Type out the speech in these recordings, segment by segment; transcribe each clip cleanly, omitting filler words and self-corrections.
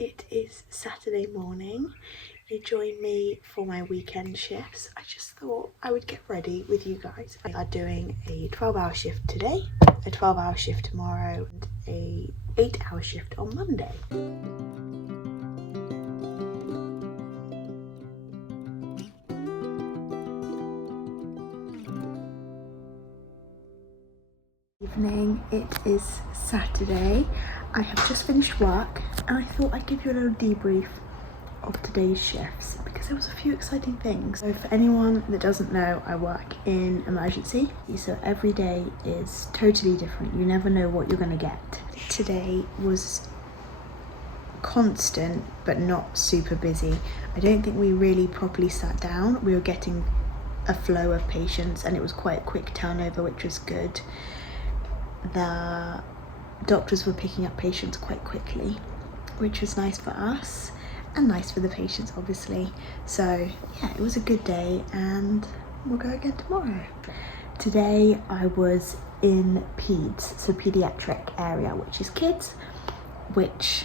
It is Saturday morning. You join me for my weekend shifts. I just thought I would get ready with you guys. We are doing a 12-hour shift today, a 12-hour shift tomorrow, and a 8-hour shift on Monday. Evening, it is Saturday. I have just finished work and I thought I'd give you a little debrief of today's shifts because there was a few exciting things. So for anyone that doesn't know, I work in emergency, so every day is totally different. You never know what you're going to get. Today was constant but not super busy. I don't think we really properly sat down. We were getting a flow of patients and it was quite a quick turnover, which was good. The doctors were picking up patients quite quickly, which was nice for us and nice for the patients, obviously. So yeah, it was a good day and we'll go again tomorrow. Today I was in peds, so pediatric area, which is kids, which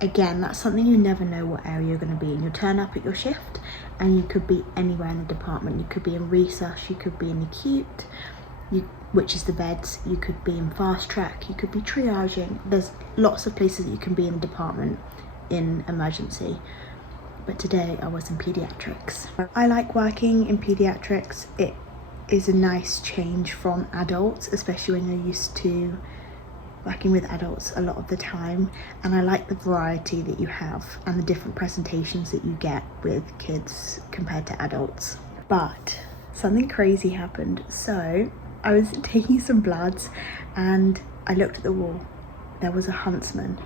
again, that's something you never know what area you're going to be in. You turn up at your shift and you could be anywhere in the department. You could be in resus, you could be in acute, which is the beds, you could be in fast track, you could be triaging. There's lots of places that you can be in the department in emergency. But today I was in pediatrics. I like working in pediatrics. It is a nice change from adults, especially when you're used to working with adults a lot of the time. And I like the variety that you have and the different presentations that you get with kids compared to adults. But something crazy happened. So I was taking some bloods and I looked at the wall. There was a huntsman,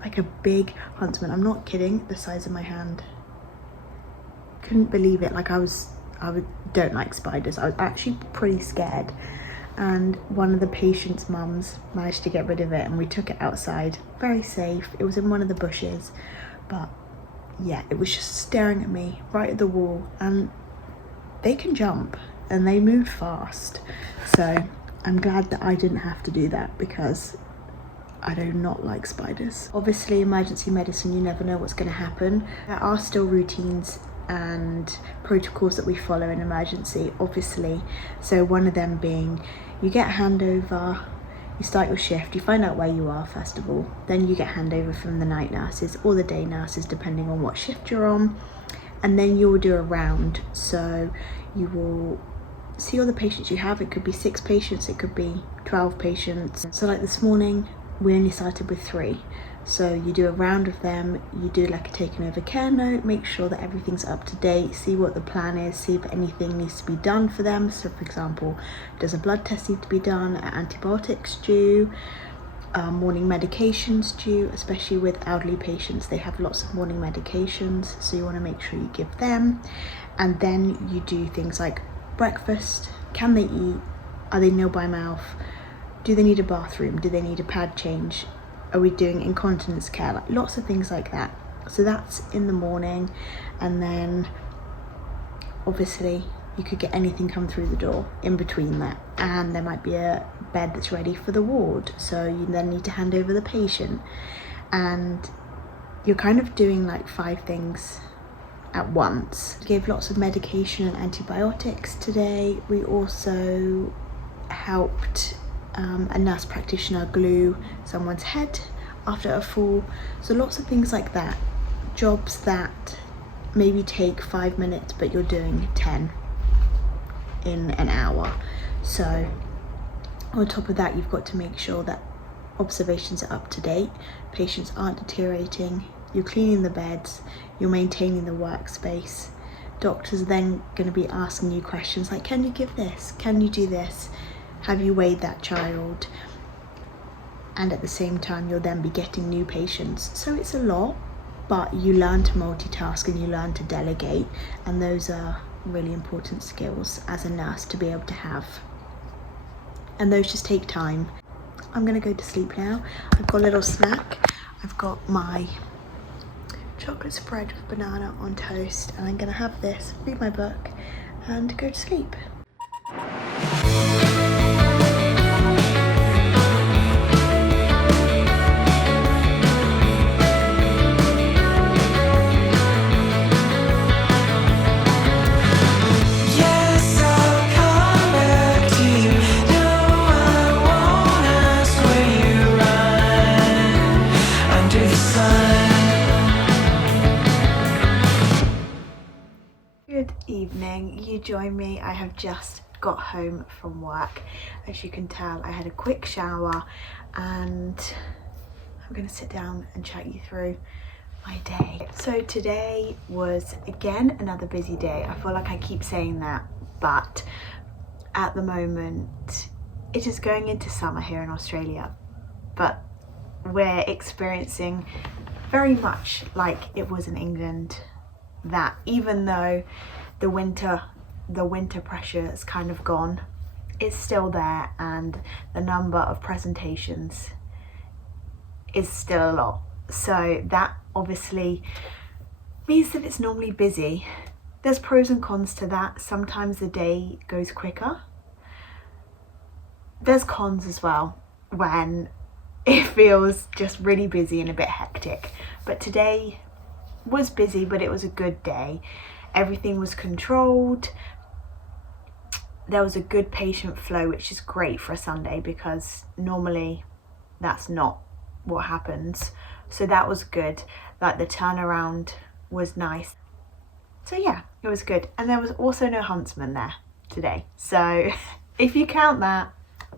like a big huntsman. I'm not kidding, the size of my hand. Couldn't believe it. Like I don't like spiders. I was actually pretty scared. And one of the patient's mums managed to get rid of it and we took it outside. Very safe. It was in one of the bushes. But yeah, it was just staring at me right at the wall, and they can jump and they moved fast. So I'm glad that I didn't have to do that because I do not like spiders. Obviously, emergency medicine, you never know what's going to happen. There are still routines and protocols that we follow in emergency, obviously. So one of them being, you get a handover, you start your shift, you find out where you are first of all, then you get handover from the night nurses or the day nurses depending on what shift you're on, and then you will do a round. So you will see all the patients you have. It could be 6 patients, it could be 12 patients. So like this morning, we only started with 3. So you do a round of them, you do like a taken over care note, make sure that everything's up to date, see what the plan is, see if anything needs to be done for them. So for example, does a blood test need to be done, are antibiotics due, morning medications due, especially with elderly patients, they have lots of morning medications, so you want to make sure you give them. And then you do things like breakfast, can they eat, are they nil by mouth, do they need a bathroom, do they need a pad change, are we doing incontinence care, like lots of things like that. So that's in the morning. And then obviously you could get anything come through the door in between that, and there might be a bed that's ready for the ward, so you then need to hand over the patient, and you're kind of doing like 5 things at once. We gave lots of medication and antibiotics today. We also helped a nurse practitioner glue someone's head after a fall. So lots of things like that. Jobs that maybe take 5 minutes, but you're doing 10 in an hour. So on top of that, you've got to make sure that observations are up to date, patients aren't deteriorating, you're cleaning the beds, you're maintaining the workspace. Doctors are then going to be asking you questions like, can you give this? Can you do this? Have you weighed that child? and at the same time you'll then be getting new patients. So it's a lot, but you learn to multitask and you learn to delegate, and those are really important skills as a nurse to be able to have. And those just take time. I'm gonna go to sleep now. I've got a little snack. I've got my chocolate spread with banana on toast, and I'm gonna have this, read my book, and go to sleep. Good evening, you join me. I have just got home from work. As you can tell, I had a quick shower and I'm going to sit down and chat you through my day. So today was again another busy day. I feel like I keep saying that, but at the moment it is going into summer here in Australia, but we're experiencing very much like it was in England, that even though the winter pressure has kind of gone, it's still there, and the number of presentations is still a lot. So that obviously means that it's normally busy. There's pros and cons to that. Sometimes the day goes quicker. There's cons as well when it feels just really busy and a bit hectic. But today was busy, but it was a good day. Everything was controlled. There was a good patient flow, which is great for a Sunday because normally that's not what happens. So that was good. Like, the turnaround was nice. So yeah, it was good. And there was also no huntsman there today. So if you count that,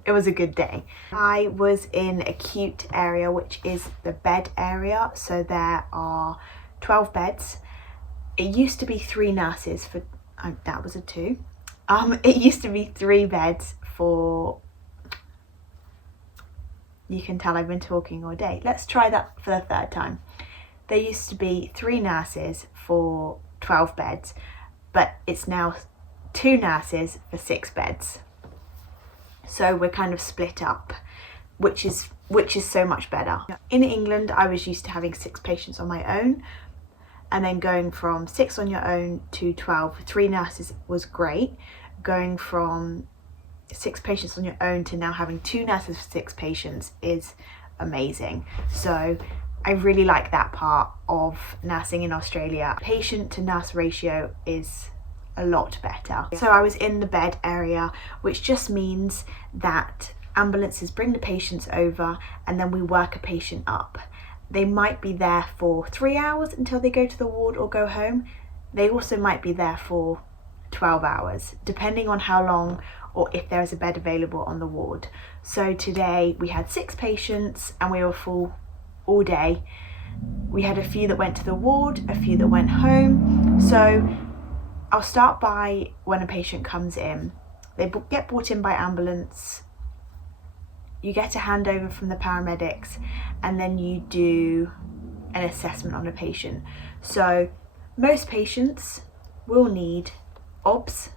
it was a good day. I was in acute area, which is the bed area. So there are 12 beds. It used to be 3 nurses for, that was a 2. It used to be 3 beds for, you can tell I've been talking all day. Let's try that for the 3rd time. There used to be 3 nurses for 12 beds, but it's now 2 nurses for 6 beds. So we're kind of split up, which is so much better. In England, I was used to having 6 patients on my own, and then going from 6 on your own to 12 for 3 nurses was great. Going from 6 patients on your own to now having 2 nurses for 6 patients is amazing. So I really like that part of nursing in Australia. Patient to nurse ratio is a lot better. So I was in the bed area, which just means that ambulances bring the patients over and then we work a patient up. They might be there for 3 hours until they go to the ward or go home. They also might be there for 12 hours, depending on how long or if there is a bed available on the ward. So today we had 6 patients and we were full all day. We had a few that went to the ward, a few that went home. So I'll start by when a patient comes in. They get brought in by ambulance. You get a handover from the paramedics, and then you do an assessment on a patient. So most patients will need OBS,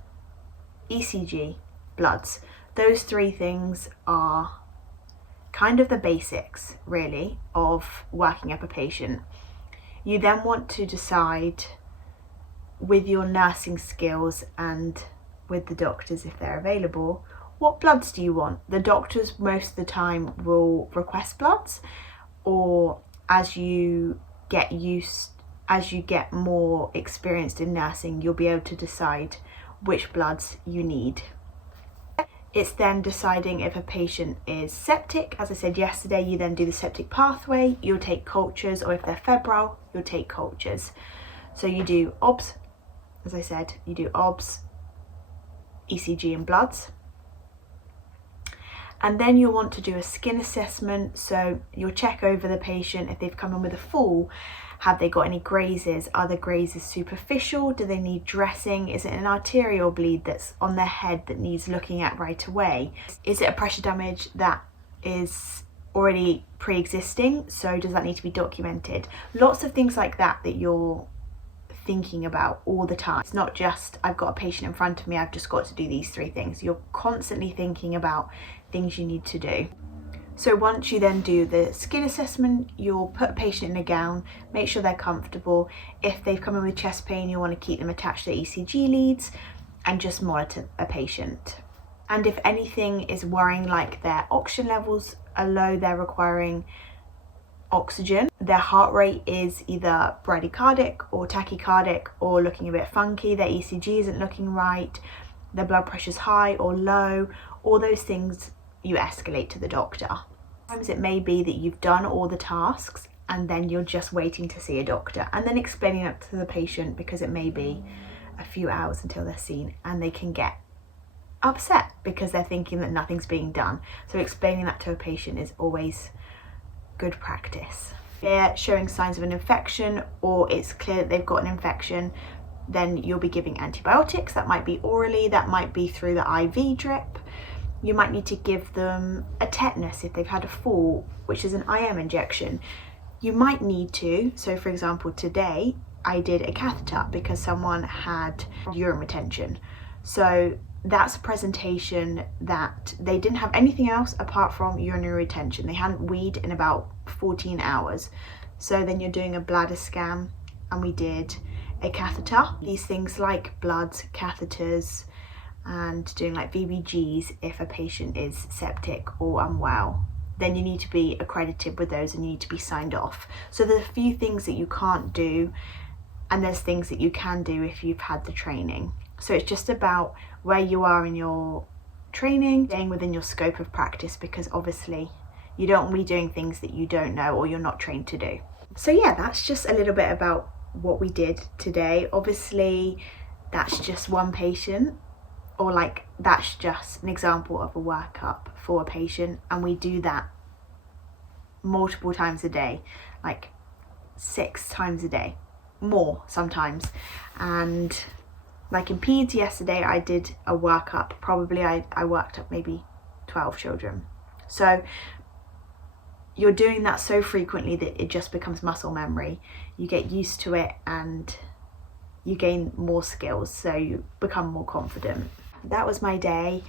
ECG, bloods. Those 3 things are kind of the basics, really, of working up a patient. You then want to decide with your nursing skills and with the doctors, if they're available, what bloods do you want? The doctors most of the time will request bloods, or as you get more experienced in nursing, you'll be able to decide which bloods you need. It's then deciding if a patient is septic. As I said yesterday, you then do the septic pathway, you'll take cultures, or if they're febrile, you'll take cultures. So you do OBS, as I said, you do OBS, ECG and bloods. And then you'll want to do a skin assessment. So you'll check over the patient. If they've come in with a fall, have they got any grazes? Are the grazes superficial? Do they need dressing? Is it an arterial bleed that's on their head that needs looking at right away? Is it a pressure damage that is already pre-existing, so does that need to be documented? Lots of things like that you're thinking about all the time. It's not just I've got a patient in front of me, I've just got to do these 3 things. You're constantly thinking about things you need to do. So once you then do the skin assessment, you'll put a patient in a gown, make sure they're comfortable. If they've come in with chest pain, you want to keep them attached to ECG leads and just monitor a patient. And if anything is worrying, like their oxygen levels are low, they're requiring oxygen, their heart rate is either bradycardic or tachycardic or looking a bit funky, their ECG isn't looking right, their blood pressure's high or low, all those things you escalate to the doctor. Sometimes it may be that you've done all the tasks and then you're just waiting to see a doctor and then explaining it to the patient, because it may be a few hours until they're seen and they can get upset because they're thinking that nothing's being done. So explaining that to a patient is always good practice. If they're showing signs of an infection or it's clear that they've got an infection, then you'll be giving antibiotics. That might be orally, that might be through the IV drip. You might need to give them a tetanus if they've had a fall, which is an IM injection. You might need to, so for example today I did a catheter because someone had urine retention. So that's a presentation that they didn't have anything else apart from urinary retention. They hadn't weed in about 14 hours. So then you're doing a bladder scan and we did a catheter. These things like bloods, catheters, and doing like VBGs if a patient is septic or unwell. Then you need to be accredited with those and you need to be signed off. So there's a few things that you can't do and there's things that you can do if you've had the training. So it's just about where you are in your training, staying within your scope of practice, because obviously you don't want to be doing things that you don't know or you're not trained to do. So yeah, that's just a little bit about what we did today. Obviously that's just one patient, or like that's just an example of a workup for a patient, and we do that multiple times a day, like 6 times a day, more sometimes. And like in peds yesterday I did a workup, probably I worked up maybe 12 children. So you're doing that so frequently that it just becomes muscle memory. You get used to it and you gain more skills, so you become more confident. That was my day.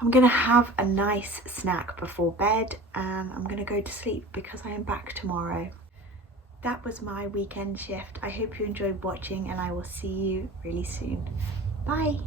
I'm gonna have a nice snack before bed and I'm gonna go to sleep because I am back tomorrow. That was my weekend shift. I hope you enjoyed watching and I will see you really soon. Bye.